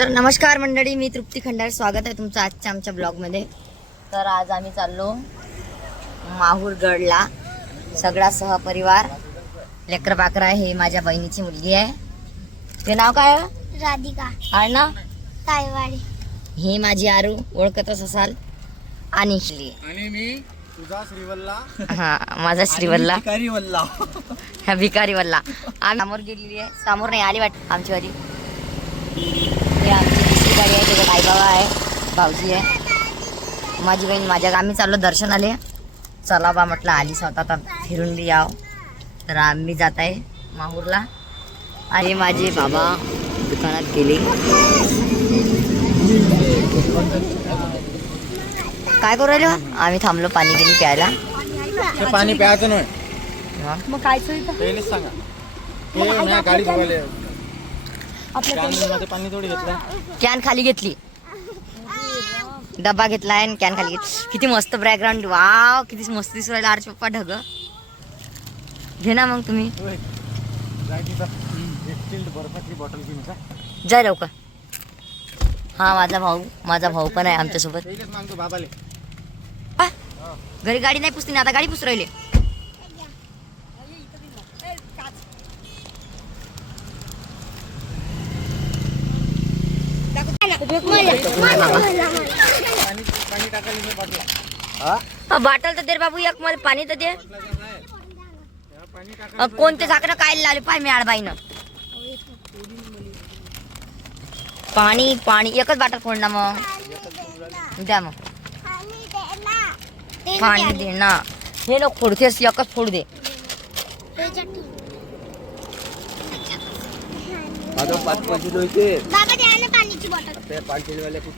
तर नमस्कार मंडळी, मी तृप्ती खंडारे, स्वागत आहे तुमचं आजच्या आमच्या ब्लॉगमध्ये। तर आज आम्ही चाललो माहूरगडला, सगळा सहपरिवार। लेकर बाकर आहे, हे माझ्या बहिणीची मुलगी आहे, ते नाव काय आहे? राधिका ना तायवाडे। ही माझी आरू, ओळखतच असाल। आणि मी तुझा श्रीवल्ला, हा माझा श्रीवल्ला, भिकारी वल्ला, ह्या भिकारी वल्ला। आम्ही समोर गेलेली आहे, समोर नाही आली वाट आमची वाली। हे आमची दुसरी गाडी आहे, त्याच्यात आई बाबा आहे, भाऊजी आहे, माझी बहीण, माझ्या आम्ही चाललो दर्शनाले। चला बा म्हटलं, आली स्वतः आता फिरून बी याव। तर आम्ही जात आहे माहूरला। आणि माझे बाबा दुकानात गेले। काय करू राहिलो? आम्ही थांबलो पाणी गिनी प्यायला। पाणी प्यायचं नाही, मग काय पहिलेच सांगा। हे नाही गाडी धुवायला पाणी थोडी घेतलं, कॅन खाली घेतली, डब्बा घेतलाय आणि कॅन खाली घेतली। किती मस्त बॅकग्राऊंड, वाव किती मस्त दिसू राहिला आरचे पप्पा ढग। घे ना मग तुम्ही, बर्फाची बॉटल घेऊन जा, जाय लवकर। हा माझा भाऊ पण आहे आमच्या सोबत। मागतो बाबाले। घरी गाडी नाही पुसती ना, आता गाडी पुसू राहिले। बाटल तर दे रे बाबू, एक मला पाणी तर दे। कोणते झाकणं काय लावले पाय मी आडबाईनं। पाणी पाणी एकच बाटल फोड ना, मग द्या मग पाणी दे ना। हे लोक फोडतेस, एकच फोड दे।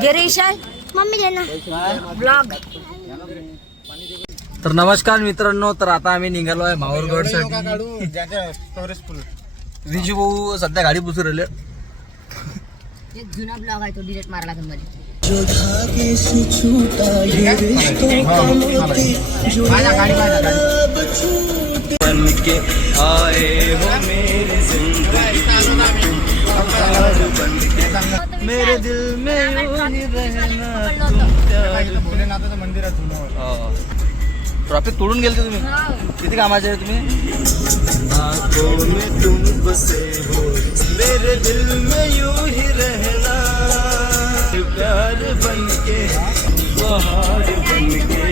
घे रे ईशान, मम्मी दे ना। ब्लॉग। तर नमस्कार मित्रांनो, तर आता आम्ही निघालो आहे माहूरगड साठी। विजू भाऊ सध्या गाडी पुसू राहिले। एक जुना ब्लॉग आहे, तो डिलीट मारला तुम्हाला। मेरे दिल में यूं ही रहना। भोलेनाथाचं मंदिर आहे। ट्रॉफिक तोडून गेले तुम्ही, किती कामाचे आहे तुम्ही? आंखों में तुम बसे हो, मेरे दिल में यूं ही रहना, प्यार बनके बहार बनके।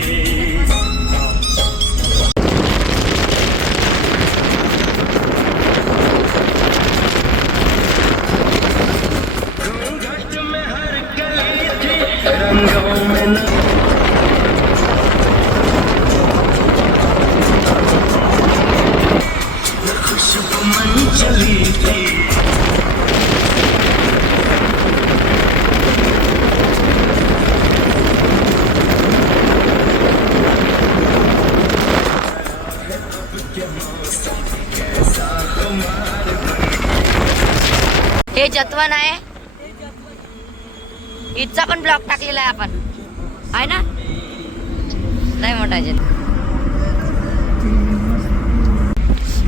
हे जतवन आहे, इथचा पण ब्लॉग टाकलेला आहे आपण, आहे ना? नाही मोठा जत,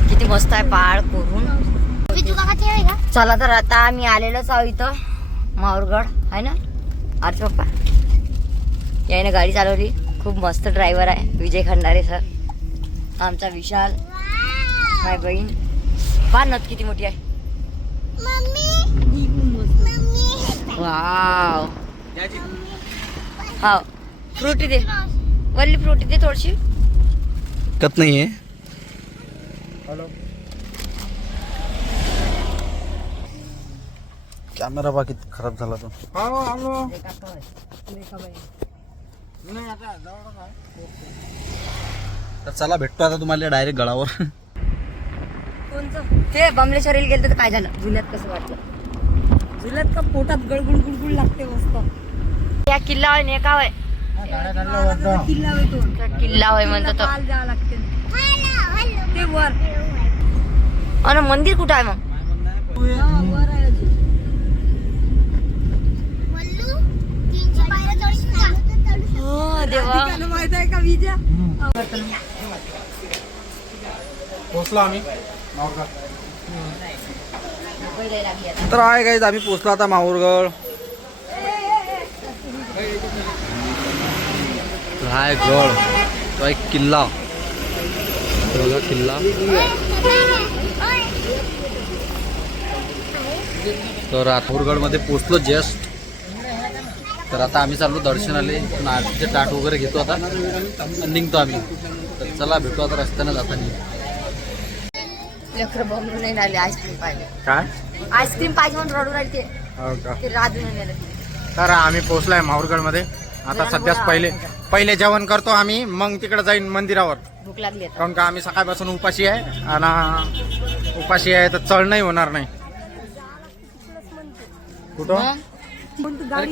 किती मस्त आहे पहाड कोरून। चला तर आता आम्ही आलेलोच आहोत इथं माहूरगड, आहे ना आरचे पप्पा? याने गाडी चालवली, खूप मस्त ड्रायव्हर आहे विजय खंडारे सर। आमचा विशाल, माझी बहीण, पहा नथ किती मोठी आहे। वाव, हा फ्रूटी दे वल्ली, फ्रूटी दे थोडीशी। कत नाही आहे। हॅलो, कॅमेरा बाकी खराब झाला तो। तर चला भेटतो आता तुम्हाला डायरेक्ट गडावर। कोणतं ते बमलेश्वरीला गेलं तर काय झालं? झुल्यात कसं वाटलं? झुल्यात का पोटात गळगुळ गुळगुळ लागते मस्त। या किल्ला होय नेका होय, किल्ला होय तो, किल्ला होय म्हणतो तो। काल जावं लागते ते वर। अन मंदिर कुठं आहे मग? हा, वर आहे अजून। हो देवा, माहित आहे का विजय? पोहोचलो आम्ही माहूरगड। तर आहे गाईज, आम्ही पोहोचलो आता माहूरगड। हा आहे गड, तो एक किल्ला. बघा किल्ला. तर राठोरगडमध्ये पोचलो जस्ट. तर आता आम्ही चाललो दर्शनाले. नारळीचे ताट वगैरे घेतो आता निघतो आम्ही. तर चला भेटू आता रस्त्यानं जाताना. लेकरं बॉम्ब नाही राहिले. आईस्क्रीम पाहिजे, काय आईस्क्रीम पाहिजे म्हणून रडू राहिले हो का. ते राधून नेलं. तर आम्ही पोहोचलोय माहूरगडमध्ये. आता सध्याच पहिले जेवण करतो आम्ही, मग तिकडे जाईन मंदिरावर. भूक लागली आता. कारण का आम्ही सकाळपासून उपाशी आहे आणि उपाशी आहे तर चढ नाही होणार नाही. कुठं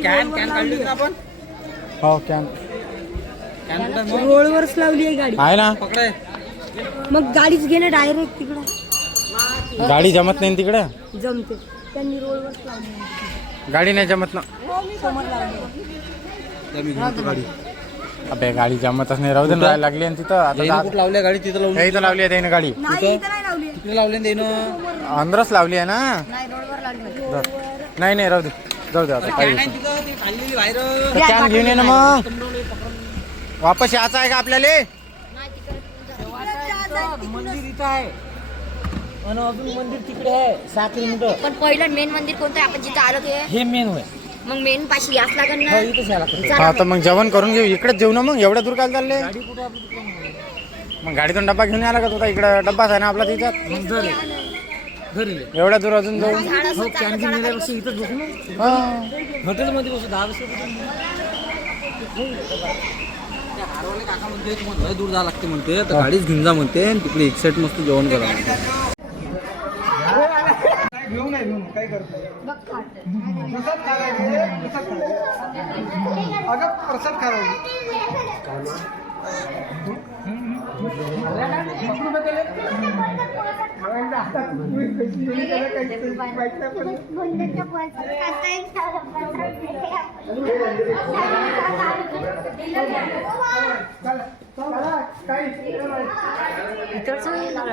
कॅन काढली ना आपण. हो कॅन रोडवरच लावली आहे गाडी. आहे ना. पकडाय. मग गाडीच घे ना डायरेक्ट तिकडं. गाडी जमत नाही तिकडे. जमते, त्यांनी रोडवरच लावली आहे. गाडी नाही जमत ना. समोर लावली. अबे गाडी जमतच नाही. राहू दे ना, राहायला लागली आणि तिथं आता कुठं लावल्या गाडी तिथं लावून इथं लावली आहे त्याने गाडी. नाही इथं नाही लावली. तिकडे लावले देणं. अंदरच लावली आहे ना. नाही रोडवर लागली. नाही नाही राहू दे, जाऊ दे आता. काही बाहेर कॅन घेऊन ये ना मग. वापस यायचं आहे का आपल्याला. मंदिर इथं आहे आणि अजून मंदिर तिकडे आहे 6 किलोमीटर. पण पहिलं मेन मंदिर कोणतं आहे आपण जिथं आलो ते. हे मेन होय. मग मेन पाशी याच लागेल ना. इथंच यायला लागतं. हा तर मग जेवण करून घेऊ. इकडेच जेऊ ना मग. एवढ्या दूर काय चालले. मग गाडीतून डब्बा घेऊन यायला का तुला. इकडे डब्बाच आहे ना आपला तिच्यात. घरी एवढ्या दूर अजून जाऊ. इथंच बसू ना. हॉटेलमध्ये बसू 10 आरवले काका म्हणते तुम्हाला लय दूर जावं लागते म्हणते. तर गाडीच घेऊन जा म्हणते आणि तिकडे एक साईड मस्त जेवण करा.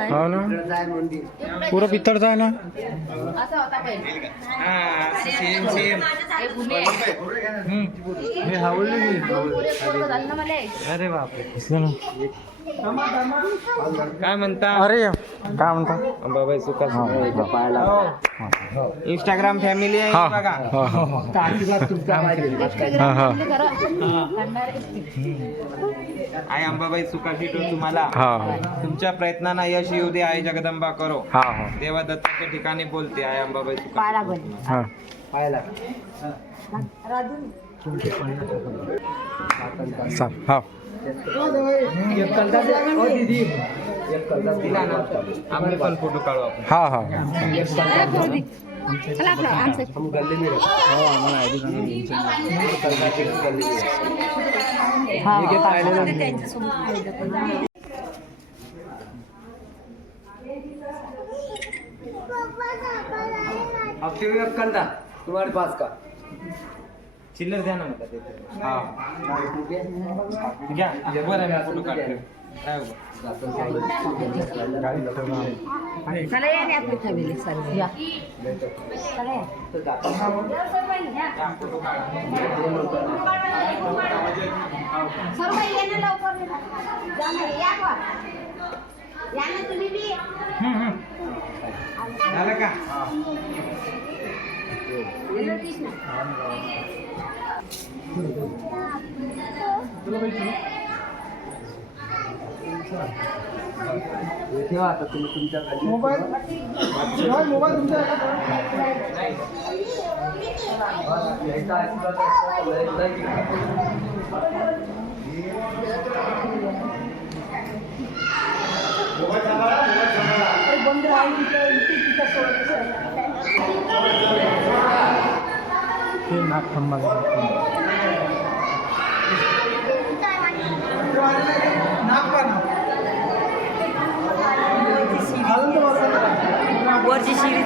हो ना. पुरं पित्तळचं आहे ना. असं होता पहिले. अरे बापरे. काय म्हणता. अरे काय म्हणता. बाबा सुका इंस्टाग्राम फॅमिली आहे हा बघा. आई अंबाबाई सुखाशी ठेवो तुम्हाला. तुमच्या प्रयत्नांना यश येऊ दे आई जगदंबा करो. देवा दत्ताच्या ठिकाणी बोलते आई अंबाबाई आम्ही पण फोटो काढू आपण. हा हा तुम्हारे पास का चिल्लर द्या ना मला. बरं आहे फोटो काढतो. चला या ना आपली फॅमिली सर्व या. चला या. सर्व या ना लवकर. जा ना, या बा. या ना तुम्ही बी. झालं का. ठेवा आता तुम्ही तुमच्या मोबाईल वरची शिडी.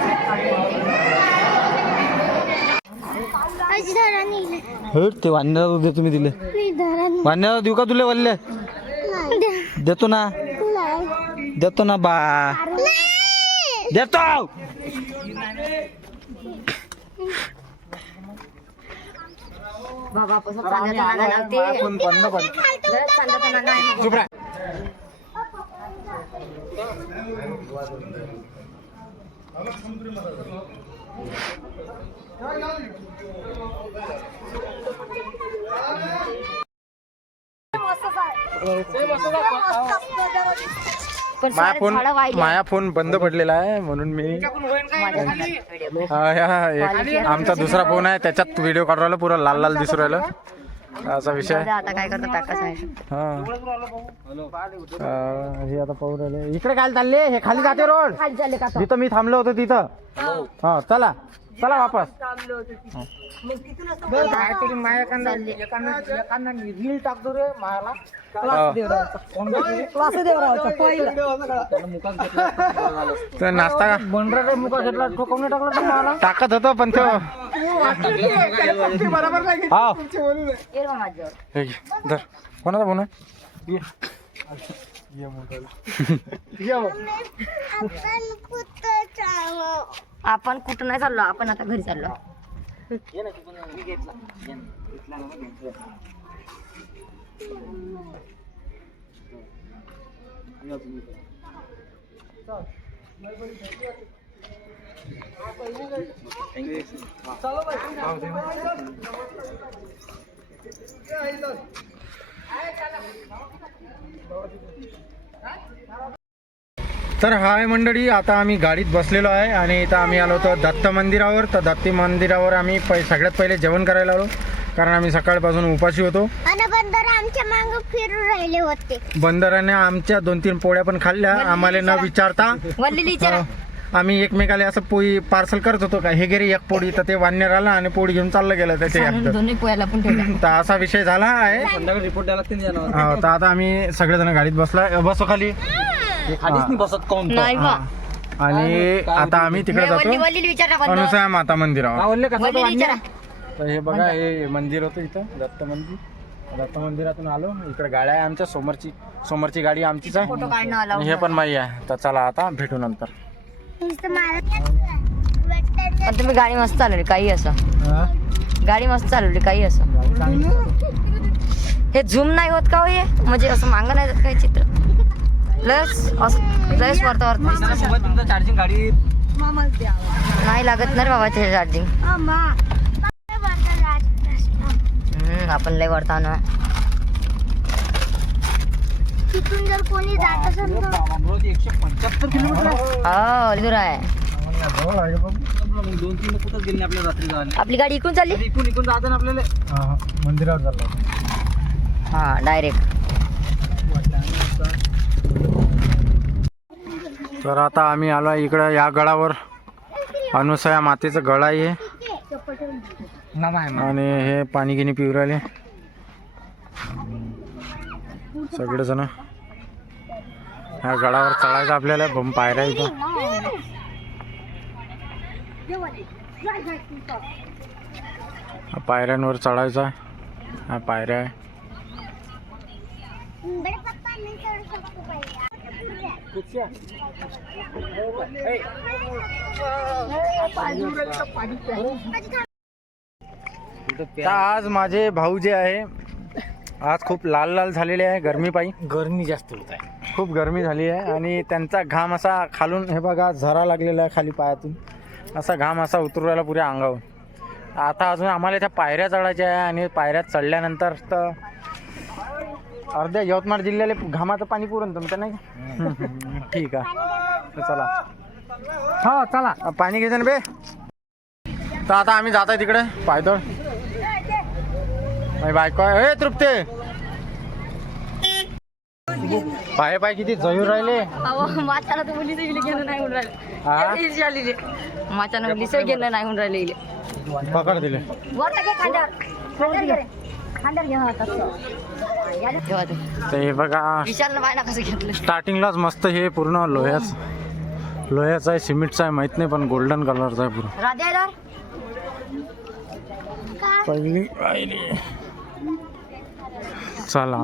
ते वांद्याला दे तुम्ही दिले. वांद्याला देऊ का तुला वल्ले. देतो ना देतो ना बा देतो. बाबा पासून चांगला लावते फोन बंद पड. चुप राह. पण माया फोन बंद पडलेला आहे म्हणून मी आमचा दुसरा फोन आहे त्याच्यात व्हिडिओ काढू राहिला पुरा लाल लाल दिसू राहिलं असा विषय आहे. आता काय करतो टाका सांग. हे आता पाहू राहिले इकडे काय चालले हे खाली जाते रोड जिथं मी थांबलो होतो तिथं. हा चला चला वापस. रील टाकतो रे मायाला क्लास देवरावचा पहिला तर नाश्ता का बनरा मुका घेतला ठोकवून टाकला तर मला टाकत होतो पण तो हा ये रे माझ्यावर. हे घे, धर कोणाचा फोन आहे ये. आपण कुठं नाही चाललो आपण आता घरी चाललो. तर हाय मंडळी आता आम्ही गाडीत बसलेलो आहे आणि इथं आम्ही आलो होतो दत्त मंदिरावर. तर दत्त मंदिरावर आम्ही सगळ्यात पहिले जेवण करायला आलो कारण आम्ही सकाळपासून उपाशी होतो. आणि बंदर आमच्या मागे फिरून राहिले होते. बंदराने आमच्या 2-3 पोळ्या पण खाल्ल्या आम्हाला न विचारता. वल्लेली विचारा. आम्ही एकमेकाला असं पोळी पार्सल करत होतो का हे गेली एक पोळी तर ते वान्यर आला आणि पोळी घेऊन चाललं गेलं त्याच्या एकटं. दोन्ही पोयाला पण ठेवला. तर असा विषय झाला आहे. संध्याकाळी रिपोर्ट द्यायला लागते हा, तर आता आम्ही सगळेजण गाडीत बसला बसो खाली खालीच नाही बसत कोण नाही बा. आणि आता आम्ही तिकडे जातो वल्लेली विचारा बंद. अनुसया माता मंदिरावर. वल्लेली विचारा. तर हे बघा हे मंदिर होतं इथं दत्त मंदिर. दत्त मंदिरातून आलो इकडे गाड्या आहे आमच्या समोरची गाडी आमचीच आहे फोटो काढणं आला. आणि हे पण माई आहे. तर चला आता भेटू नंतर. पण तुम्ही गाडी मस्त चालवली काही असं. गाडी मस्त चालवली काही असं. हे झूम नाही होत का हो हे म्हणजे असं मागं नाही जात काही चित्र लस लस वरता वरता चार्जिंग गाडी नाही लागत ना रे बाबा ते चार्जिंग. आपण लय वरता ना. तिथून जर कोणी जात असेल तर 175 किलोमीटर हो दूर आहे. 2-3 कुठंच गेली आपल्या रात्री जायला. आपली गाडी इकडून चालली. इकून जातं ना आपल्याला मंदिरावर चाललो. हा डायरेक्ट. तर आता आम्ही आलो इकडं या गडावर. अनुसया मातेचं गड आहे आणि हे पाणी गिनी पिऊ राहिले सगळेजण. ह्या गडावर चढायचं आपल्याला पायऱ्या इथं. पायऱ्यांवर चढायचं आहे. ह्या पायऱ्या आहे. तर आज माझे भाऊ जे आहे आज खूप लाल लाल झालेले आहे गरमीपायी. गरमी जास्त होत आहे. खूप गरमी झाली आहे आणि त्यांचा घाम असा खालून हे बघा झरा लागलेला आहे खाली पायातून. असा घाम असा उतरू राहिला पुऱ्या अंगावर. आता अजून आम्हाला त्या पायऱ्या चढायच्या आहे आणि पायऱ्यात चढल्यानंतर तर अर्ध्या यवतमाळ जिल्ह्याला घामाचं पाणी पुरण तुमचं नाही का? ठीक आहे तर चला. हा चला पाणी घ्यायचं ना बे. तर आता आम्ही जात आहे तिकडे पायदळ. बायको आहे तृप्ते पाय किती जयूर राहिले. माचाला तर मुलीचं घेणं नाही होऊन राहिले. माचानं मुलीचं घेणं नाही होऊन राहिले. पकड दिले तर हे बघा विशालनं बायला कसं घेतलं. स्टार्टिंगलाच मस्त हे पूर्ण लोह्याचं आहे सिमेंटचं आहे माहित नाही पण गोल्डन कलरचं आहे पूर्ण. राधे पहिली चला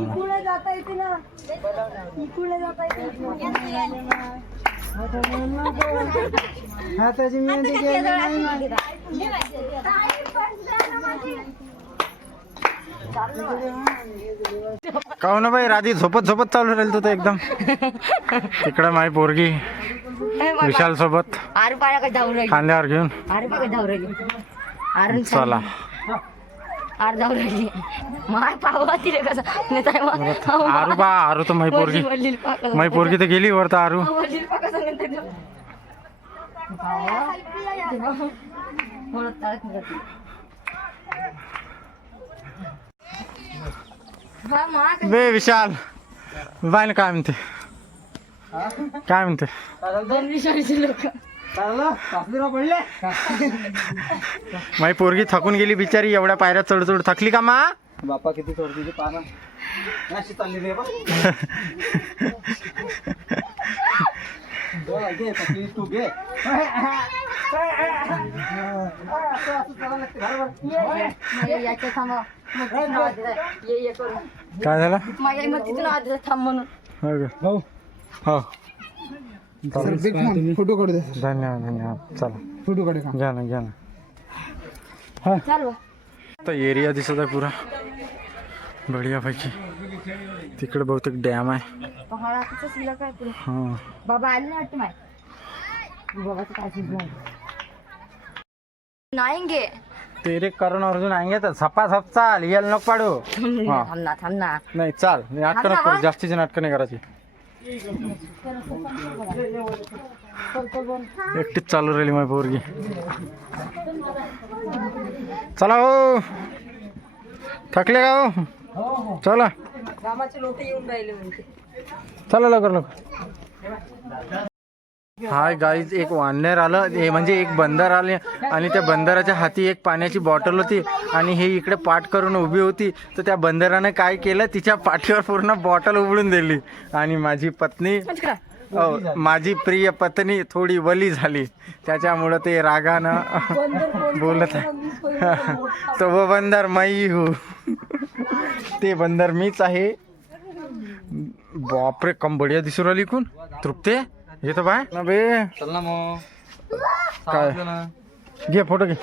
का ना बाई राधी झोपत झोपत चालू राहील तर एकदम. तिकडं माझी पोरगी विशाल सोबत आरू पाया धावून राहिली. खांद्यावर घेऊन आरू पाया धावून राहिली. आरू चला. आर धावून राहिली. माय पावा तिले कसं नाही तर मग आरू बा आरू तर माझी पोरगी वडील पाका माझी पोरगी तर गेली वर तर आरू. वडील पाका सांगत म्हणत ताळत निघत. हा मा बे विशाल बाय ना काय म्हणते काय म्हणते. दोन विषयाचे लोक माझी पोरगी थकून गेली बिचारी एवढ्या पायऱ्या चढ चढ थकली का मा. बापा किती चढते पाना अशी चालली रे बा. तू घे याच्या थांबा ये करून काय झालं माझ्या मग तिथून आधी थांब म्हणून. हो हो फोटो काढू दे. धन्यवाद धन्यवाद. चला फोटो काढे घ्या ना घ्या ना. चालू तर एरिया दिसत आहे पुरा बढिया पैकी. तिकडे बहुतेक डॅम आहे. पहाडाचं शिला काय पुढे हां बाबा आले ना वाटतं माय. बाबाचं काय शिजलं नाहींगे. तेरे करून अर्जुन आएंगे तर छप्पा छप चाल येल नको पाडू. हा. थांब ना नाही चाल नाटकं नको करू. जास्तीची नाटकं नाही करायची. एकटीच चालू राहिली माझी पोरगी. चला हो थकले का हो. चला गावाचे लोक येऊन राहिले म्हणते. चला लवकर लवकर. हाय गाईज एक वानर आलं हे म्हणजे एक बंदर आले आणि त्या बंदराच्या हाती एक पाण्याची बॉटल होती आणि हे इकडे पाठ करून उभी होती. तर त्या बंदराने काय केलं तिच्या पाठीवर पूर्ण बॉटल उघडून दिली आणि माझी पत्नी माझी प्रिय पत्नी थोडी वली झाली. त्याच्यामुळं ते रागानं बोलत तो वो बंदर मई हूँ. ते बंदर मीच आहे. बापरे कम बढिया दिसू राहिली कोण तृप्ते हे तर बाय ना बे. चल ना मग काय घे फोटो घे.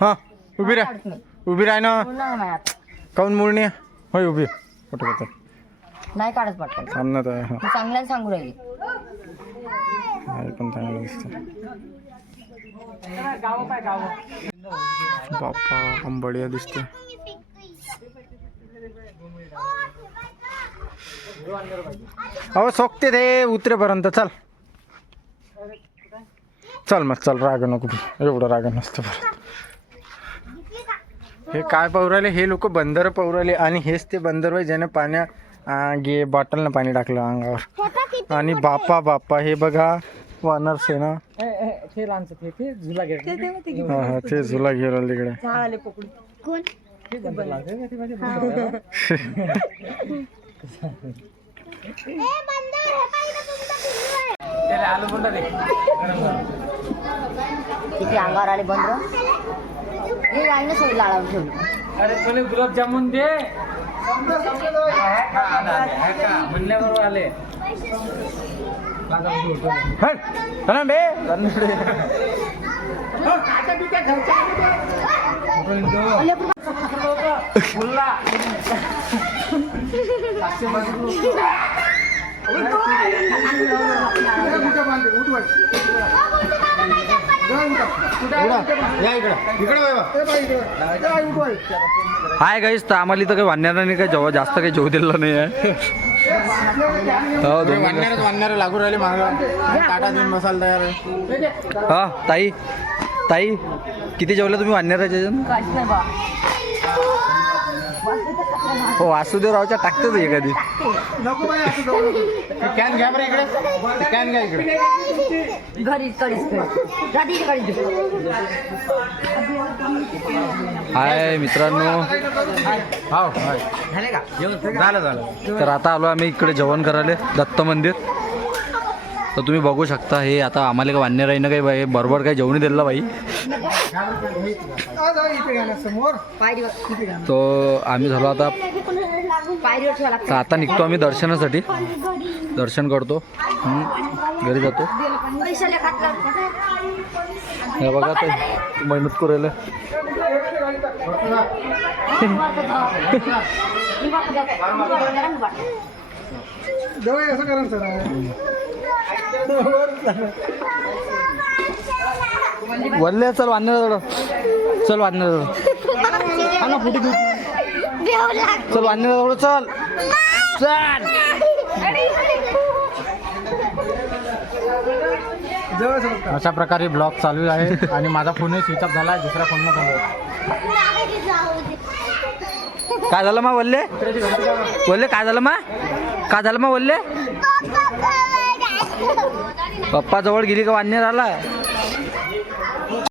हा उभी राह ना. काऊन मुळणी होय उभी फोटो घेतो. नाही काढत पटकन सामन्यात आहे. हा मी चांगल्याने सांगू राहिली. पण चांगलं दिसतं. बाप्पा कम बढिया दिसते. अहो सोकते ते उतरेपर्यंत. चल चल मग चल. राग नको एवढं राग नसतं बरं. हे काय पाहू राहिले हे लोक बंदर पाहू राहिले आणि हेच ते बंदर आहे ज्याने पाण्या गे बॉटलनं पाणी टाकलं अंगावर. आणि बाप्पा बाप्पा हे बघा वानर सेना. हा हा ते झुला घेऊन राहिले तिकडे. कोण किती अंगावर आले बंदर. हे गायनं सोडलं लाळावर ठेवली. अरे पहिले गुलाबजामुन दे म्हणल्याबरोबर आले. हाय गाईस तर आम्हाला इथं काही वानराने काही जेव्हा जास्त काही जेवू दिलेलं नाही आहे. वानर लागू राहिले मागं. टाटा देऊन मसाला तयार आहे. हा ताई ताई किती जेवलं तुम्ही वानराच्या. हो वासुदेवरावच्या टाकतो ते एखादी. कॅन घ्या बरं इकडे. कॅन घ्या इकडे. घरीच हाय मित्रांनो. हो झालं झालं. तर आता आलो आम्ही इकडे जेवण करायला दत्त मंदिर. तर तुम्ही बघू शकता हे आता आम्हाला काय वान्य राहीनं काही बाई बरोबर काही जेवणी दिलं बाई. तो आम्ही झालो आता. तर आता निघतो आम्ही दर्शनासाठी. दर्शन करतो घरी जातो. हे बघा ते मेहनत करायला वल्ले चल वाढणार चल वाढणार चल वाढणार चल चल. अशा प्रकारे ब्लॉग चालू आहे आणि माझा फोनही स्विच ऑफ झाला आहे. दुसऱ्या फोनला चालू आहे. काय झालं मा वल्ले वल्ले काय झालं मा काय झालं मा वल्ले पप्पा जवळ गेली का वाढण्यात आला.